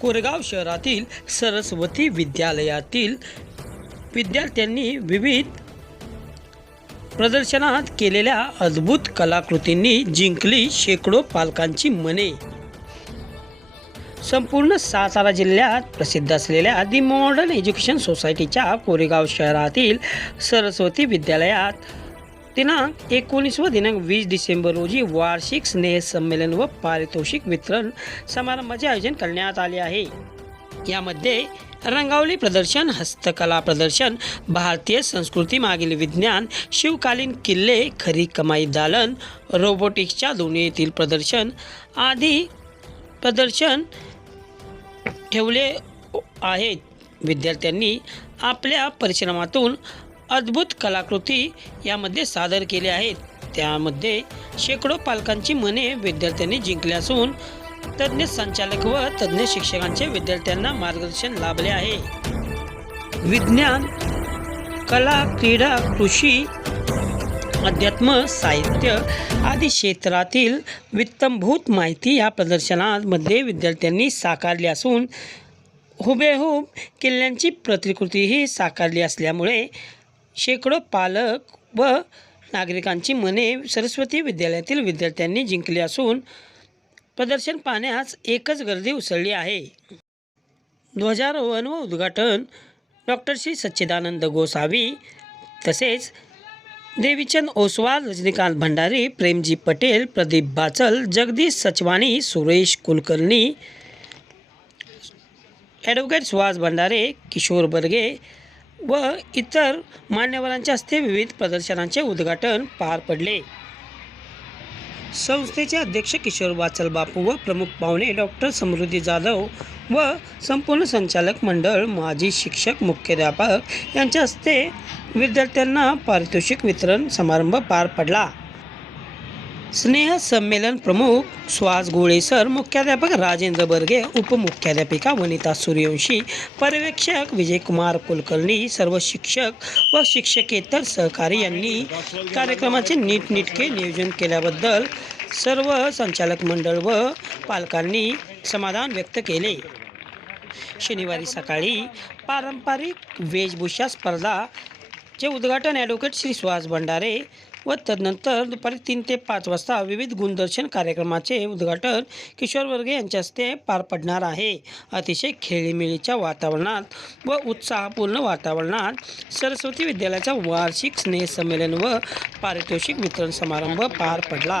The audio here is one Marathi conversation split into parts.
कोरेगाव शहरातील सरस्वती विद्यालयातील विद्यार्थ्यांनी विविध प्रदर्शनात केलेल्या अद्भुत कलाकृतींनी जिंकली शेकडो पालकांची मने. संपूर्ण सातारा जिल्ह्यात प्रसिद्ध असलेल्या दी मॉडर्न एज्युकेशन सोसायटीच्या कोरेगाव शहरातील सरस्वती विद्यालयात दिनांक एकोणीस व दिनांक वीस डिसेंबर रोजी वार्षिक स्नेह संमेलन व पारितोषिक वितरण समारंभाचे आयोजन करण्यात आले आहे. यामध्ये रंगावली प्रदर्शन हस्तकला प्रदर्शन भारतीय संस्कृती मागील विज्ञान शिवकालीन किल्ले खरी कमाई दालन रोबोटिक्सच्या दुनियेतील प्रदर्शन आदी प्रदर्शन ठेवले आहेत. विद्यार्थ्यांनी आपल्या परिश्रमातून अद्भुत कलाकृती यामध्ये सादर केल्या आहेत. त्यामध्ये शेकडो पालकांची मने विद्यार्थ्यांनी जिंकली असून तज्ज्ञ संचालक व तज्ज्ञ शिक्षकांचे विद्यार्थ्यांना मार्गदर्शन लाभले आहे. विज्ञान कला क्रीडा कृषी अध्यात्म साहित्य आदी क्षेत्रातील वित्तंभूत माहिती या प्रदर्शनामध्ये विद्यार्थ्यांनी साकारली असून हुबेहूब किल्ल्यांची प्रतिकृतीही साकारली असल्यामुळे शेकडो पालक व नागरिकांची मने सरस्वती विद्यालयातील विद्यार्थ्यांनी जिंकली असून प्रदर्शन पाहण्यास एकच गर्दी उसळली आहे. ध्वजारोहण व उद्घाटन डॉक्टर श्री सच्चिदानंद गोसावी तसेच देवीचंद ओसवाल रजनीकांत भंडारी प्रेमजी पटेल प्रदीप बाचल जगदीश सचवाणी सुरेश कुलकर्णी ॲडव्होकेट सुहास भंडारे किशोर बर्गे व इतर मान्यवरांच्या हस्ते विविध प्रदर्शनांचे उद्घाटन पार पडले. संस्थेचे अध्यक्ष किशोर वाचल बापू व प्रमुख पाहुणे डॉक्टर समृद्धी जाधव व संपूर्ण संचालक मंडळ माजी शिक्षक मुख्याध्यापक यांच्या हस्ते विद्यार्थ्यांना पारितोषिक वितरण समारंभ पार पडला. स्नेह संमेलन प्रमुख सुहास गोळे सर मुख्याध्यापक राजेंद्र बर्गे उपमुख्याध्यापिका वनिता सूर्यवंशी पर्यवेक्षक विजयकुमार कुलकर्णी सर्व शिक्षक व शिक्षकेतर सहकारी यांनी कार्यक्रमाचे नीटनेटके नियोजन केल्याबद्दल सर्व संचालक मंडळ व पालकांनी समाधान व्यक्त केले. शनिवारी सकाळी पारंपरिक वेशभूषा स्पर्धाचे उद्घाटन ॲडव्होकेट श्री सुहास भंडारे व तदनंतर दुपारी तीन ते पाच वाजता विविध गुणदर्शन कार्यक्रमाचे उद्घाटन किशोर वर्गे यांच्या हस्ते पार पडणार आहे. अतिशय खेळीमेळीच्या वातावरणात व उत्साहपूर्ण वातावरणात सरस्वती विद्यालयाचा वार्षिक स्नेहसंमेलन व पारितोषिक वितरण समारंभ पार पडला.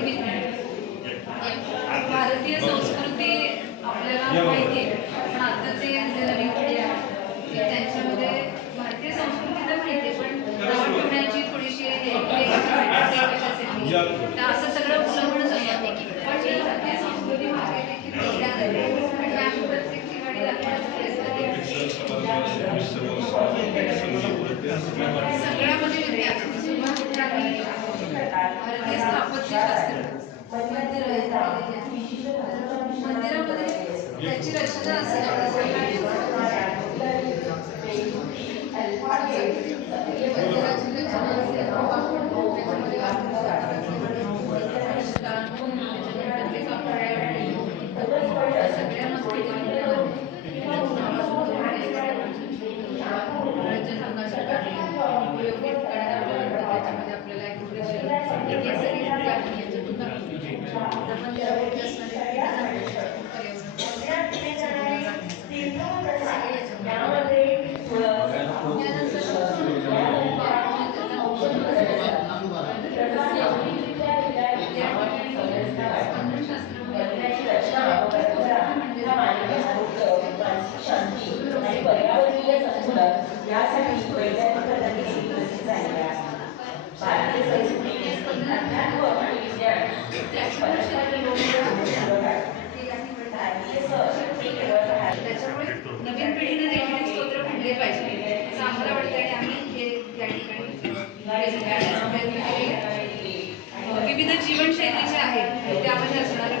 सगळ्यामध्ये विद्यार्थी मंदिरामध्ये त्याची रचना असेल यासाठी वैज्ञानिक पद्धती विकसित झालेल्या भारतीय संस्कृती नवीन पिढीने देखील स्तोत्र म्हणले पाहिजे असं आम्हाला वाटतं आणि आम्ही हे त्या ठिकाणी विविध जीवनशैली ज्या आहेत त्यामध्ये असणारे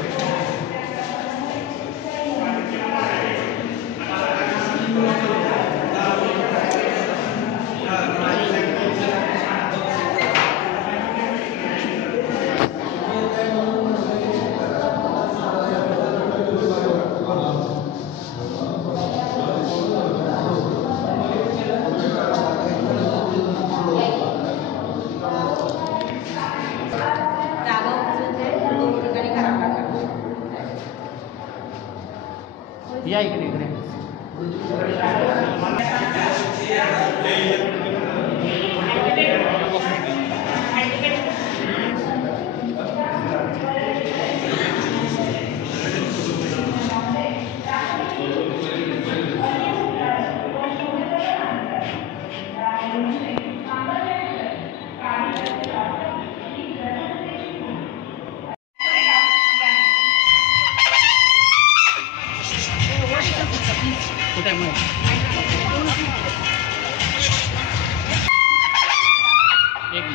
एक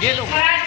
गेलो.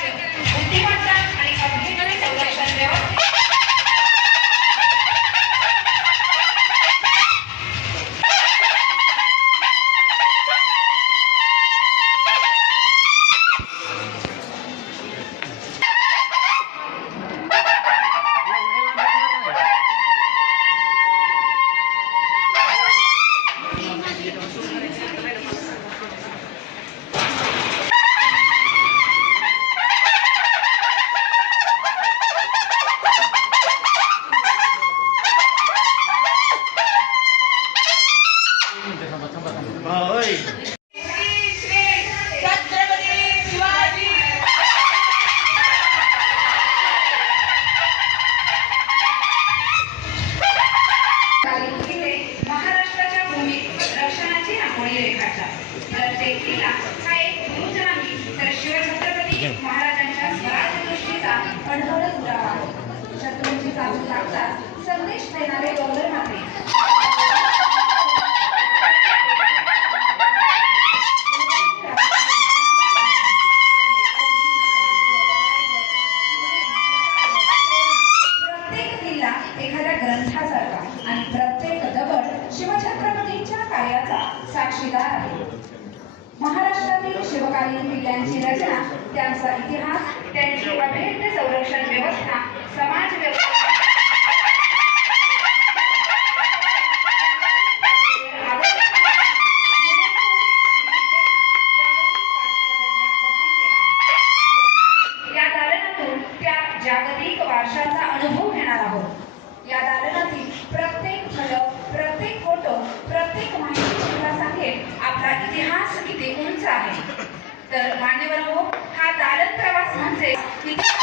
say.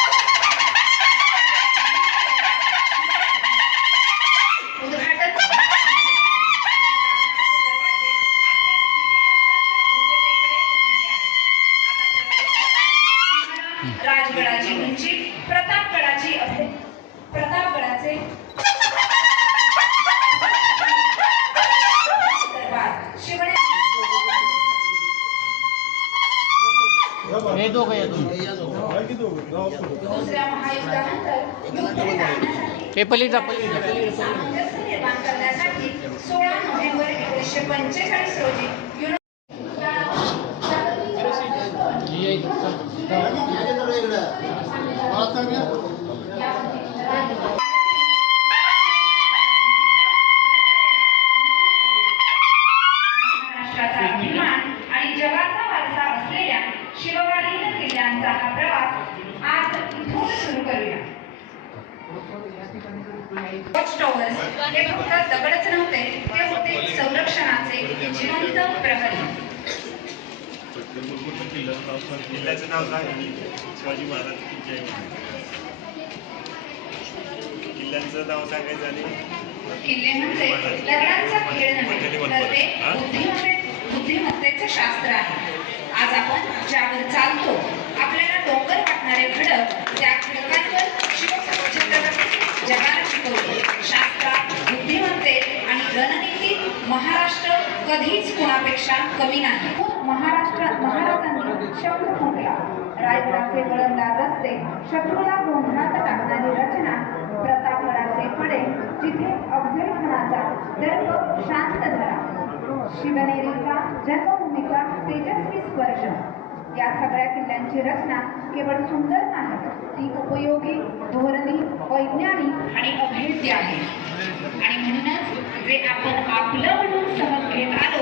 हे पलीकडा सामंजस्य निर्माण करण्यासाठी सोळा नोव्हेंबर एकोणीसशे पंचेचाळीस रोजी शिवाजी महाराज जय किल्ल्यांचं नाव सांगायचं आणि म्हणजे बुद्धिमत्तेचं शास्त्र आहे. आज आपण ज्यावर चालतो आपल्याला डोंगर वाटणारे खडक त्या खडकांवर शिवचित्रकथेत जगाला शिकवतो. शास्त्रात बुद्धिमत्तेत आणि रणनीतीत महाराष्ट्र कधीच कुणापेक्षा कमी नाही. महाराष्ट्र महाराजांनी शब्द फुटला रायगडाचे वळणदार रस्ते शत्रूला गोंधळात टाकणारी रचना प्रतापगडाचे पडे जिथे अफजलखानाचा दर्प शांत झाला. शिवनेरीचा जन्मभूमीचा तेजस्वी स्पर्श. या सगळ्या किल्ल्यांची रचना केवळ सुंदर नाही ती उपयोगी धोरणी वैज्ञानिक आणि अभेद्य आहे. आणि जे आपण आपलं म्हणून समज घेत आलो